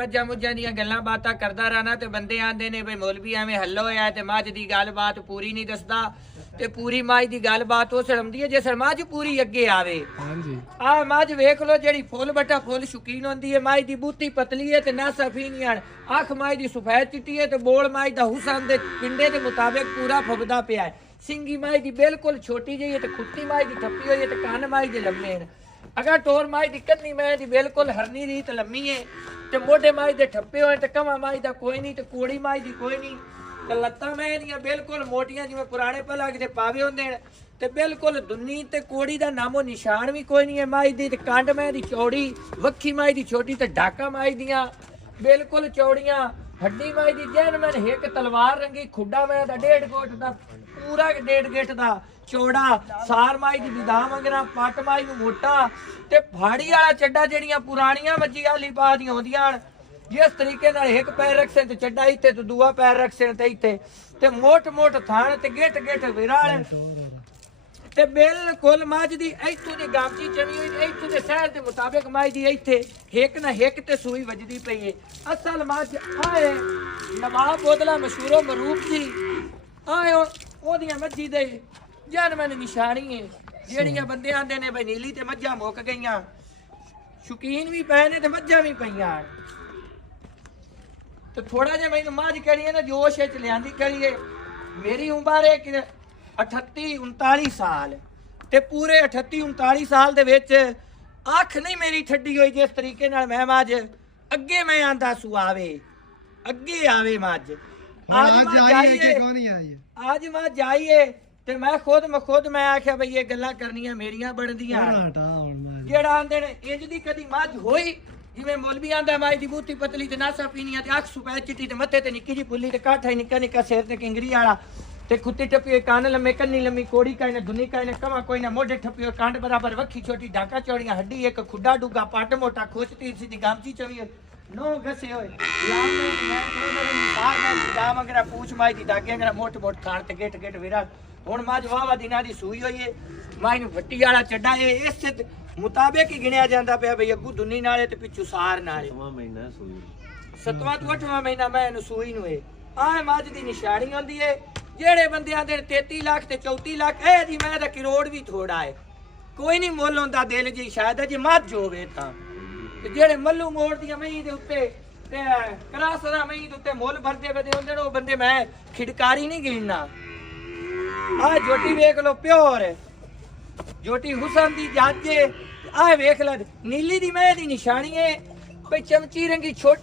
ਮੱਝਾਂ ਮੁੱਝਾਂ ਦੀਆਂ ਗੱਲਾਂ ਬਾਤਾਂ ਕਰਦਾ ਰਹਿਣਾ ਤੇ ਬੰਦੇ ਆਂਦੇ ਨੇ ਬਈ ਮੌਲਵੀ ਐਵੇਂ ਹੱਲ ਹੋਇਆ ਤੇ ਮੱਝ ਦੀ ਗੱਲਬਾਤ ਪੂਰੀ ਨਹੀਂ ਦੱਸਦਾ ਤੇ ਪੂਰੀ ਮੱਝ ਦੀ ਗੱਲਬਾਤ ਉਹ ਸਰਮਦੀ ਹੈ ਜੇ ਮੱਝ ਪੂਰੀ ਅੱਗੇ ਆਵੇ। ਹਾਂਜੀ ਆ ਮੱਝ ਵੇਖ ਲੋ ਜਿਹੜੀ ਫੁੱਲ ਬੱਟਾ ਫੁੱਲ ਸ਼ੌਕੀਨ ਹੁੰਦੀ ਹੈ ਮੱਝ ਦੀ ਬੂਤੀ ਪਤਲੀ ਹੈ ਤੇ ਨਾ ਸਫੀਨੀਆਂ ਅੱਖ ਮੱਝ ਦੀ ਸਫੈਦ ਚਿੱਟੀ ਹੈ ਤੇ ਬੋਲ ਮੱਝ ਦਾ ਹੁਸਨ ਦੇ ਪਿੰਡੇ ਦੇ ਮੁਤਾਬਿਕ ਪੂਰਾ ਫੁੱਬਦਾ ਪਿਆ ਹੈ। ਸਿੰਗੀ ਮੱਝ ਦੀ ਬਿਲਕੁਲ ਛੋਟੀ ਜਿਹੀ ਹੈ ਤੇ ਖੁੱਤੀ ਮੱਝ ਦੀ ਠੱਪੀ ਹੋਈ ਹੈ ਤੇ ਕੰਨ ਮੱਝ ਦੇ ਲੰਮੇ ਨੇ। अगर टोर माई दी कन्नी मैं दी बिल्कुल हरनी रीत लम्मी है ते मोटे माई दे ठप्पे होए ते कमा माई दा कोई नहीं ते कोड़ी माई दी कोई नहीं ते लत्तां मैं दियां बिल्कुल मोटियां जिवें पुराने पलग दे पावे होंदे ने ते बिल्कुल दुन्नी ते कोड़ी दा नामो निशान भी कोई नहीं है माई दी ते कंड मैं दी चौड़ी वक्खी माई दी छोटी ते डाका माई दियां बिल्कुल चौड़ियां हड्डी माई दी जैन मैं एक तलवार रंगी खुड्डा मैं दा 1.5 गोट दा पूरा 1.5 गेट दा चौड़ा सार माई दी बिदाम अंगरा पट माई नूं मोटा ते फाड़ी वाला चड्डा जेड़ियां पुरानियां मज्जी आली पा दी होंदियां जिस तरीके नाल एक पैर रखसे ते चड्डा इत्थे ते दूआ पैर रखसे ते इत्थे ते मोट मोट थान ते गेट गेट विराल ते बिल्कुल मझ दी इत्थों दी गामची चवी होई इत्थों दे शहर दे मुताबिक मझ दी इत्थे एक ना एक ते सूई वजदी पई है। असल मझ आए नवाब बोदला मशहूरो मरूफ सी आए ओदियां मज्जी दे जन मैंने निशानी है ਜਿਹੜੀਆਂ ਬੰਦੇ ਆਂਦੇ ਨੇ ਬਈ ਨੀਲੀ ਤੇ ਮੱਝਾਂ ਮੁੱਕ ਗਈਆਂ ਸ਼ੌਕੀਨ ਵੀ ਪਏ ਨੇ ਤੇ ਮੱਝਾਂ ਵੀ ਪਈਆਂ ਤੇ ਥੋੜਾ ਜਿਹਾ ਮੈਨੂੰ ਮੱਝ ਕਿਹੜੀ ਹੈ ਨਾ ਜੋਸ਼ ਵਿੱਚ ਲਿਆਂਦੀ ਕਰੀਏ। ਮੇਰੀ ਉਮਰ ਹੈ ਕਿ 38 39 ਸਾਲ ਤੇ ਪੂਰੇ 38 39 ਸਾਲ ਦੇ ਵਿੱਚ ਅੱਖ ਨਹੀਂ ਮੇਰੀ ਠੱਡੀ ਹੋਈ ਜਿਸ ਤਰੀਕੇ ਨਾਲ ਮੈਂ ਮੱਝ ਅੱਗੇ ਮੈਂ ਆਂਦਾ ਸੁਆਵੇ ਅੱਗੇ ਆਵੇ ਮੱਝ ਅੱਜ ਮੈਂ ਜਾਈਏ ਤੇ ਮੈਂ ਖੁਦ ਮੈਂ ਆਖਿਆ ਬਈ ਇਹ ਗੱਲਾਂ ਕਰਨੀਆਂ ਮੇਰੀਆਂ ਬਣਦੀਆਂ ਜਿਹੜਾ ਆਂਦੇ ਨੇ ਇੰਜ ਦੀ ਕਦੀ ਮੱਝ ਹੋਈ ਜਿਵੇਂ ਮੌਲਵੀ ਆਂਦਾ ਮਾਈ ਦੀ ਬੂਤੀ ਪਤਲੀ ਤੇ ਨਾਸਾ ਪੀਣੀਆਂ ਤੇ ਅੱਖ ਸੁਪੈਦ ਚਿੱਟੀ ਤੇ ਮੱਥੇ ਤੇ ਨਿੱਕੀ ਜੀ ਪੁੱਲੀ ਤੇ ਕਾਠਾ ਨਿੱਕਾ ਨਿੱਕਾ ਸਿਰ ਤੇ ਕਿੰਗਰੀ ਵਾਲਾ ਤੇ ਖੁੱਤੀ ਟੱਪੀ ਕੰਨ ਲੰਮੇ ਕੰਨੀ ਲੰਮੀ ਕੋੜੀ ਕਾਇਨੇ ਦੁਨੀ ਕਾਇਨੇ ਕਮਾ ਕੋਈ ਨਾ ਮੋਢੇ ਠੱਪੀ ਕੰਡ ਬਰਾਬਰ ਵੱਖੀ ਛੋਟੀ ਢਾਕਾ ਚੌੜੀਆਂ ਹੱਡੀ ਇੱਕ ਖੁੱਡਾ ਡੁੱਗਾ ਪੱਟ ਮੋਟਾ ਖੋਚਤੀ ਸਿੱਧੀ ਗਾਮਚੀ ਚਵੀ नो घसे होए यार मैं बाहर मैं दाम अगर पूछ माई दी दागे अगर मोट मोट खान ते गेट गेट विराट हुन मज वावा दिना दी सूई होई है माई नु फट्टी वाला चड्डा है इस मुताबिक ही गिणया जांदा पे भई अगू दुनी नाले ते पिछू सार नाले 7वां महीना सूई 7वां तो 8वां महीना मैं नु सूई नु है आ मज दी निशानी होंदी है जेड़े बंदे आंदे 33 लाख ते 34 लाख ए दी मैं दा करोड़ भी थोड़ा है कोई नहीं मुੱਲ ਹੁੰਦਾ दिल जी शायद जे मज होवे तां ਤੇ ਜਿਹੜੇ ਮੱਲੂ ਮੋੜ ਦੀਆਂ ਮਹੀਂ ਦੇ ਉੱਤੇ ਤੇ ਕਰਾਸਰਾ ਮਹੀਂ ਦੇ ਉੱਤੇ ਮੁੱਲ ਭਰਦੇ ਵੇ ਹੁੰਦੇ ਨੇ ਉਹ ਬੰਦੇ ਮੈਂ ਖਿਡਕਾਰੀ ਨਹੀਂ ਗਿਣਨਾ। ਆ ਜੋਟੀ ਵੇਖ ਲੋ ਪਿਓਰ ਜੋਟੀ ਹੁਸਨ ਦੀ ਜਾਜੇ ਆ ਵੇਖ ਲੈ ਨੀਲੀ ਦੀ ਮੈਂ ਦੀ ਨਿਸ਼ਾਨੀ ਹੈ ਭਈ ਚਮਚੀ ਰੰਗੀ ਛੋਟੀ